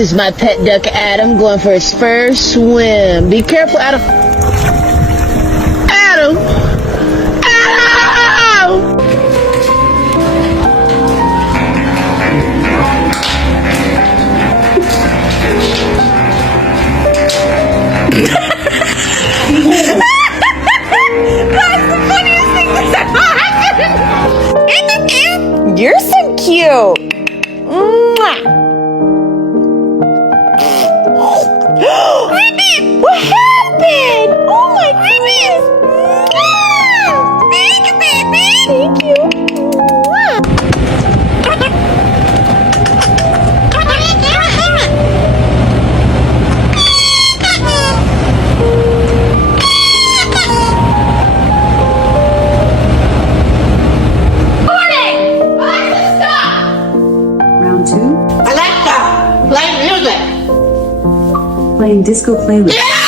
This is my pet duck, Adam, going for his first swim. Be careful, Adam. Adam! Adam! That's the funniest thing that's ever happened! You're so cute! Mwah. What happened? Oh my goodness! Thank you, baby! Thank you! Round 2. Alexa, play music. Playing disco playlist.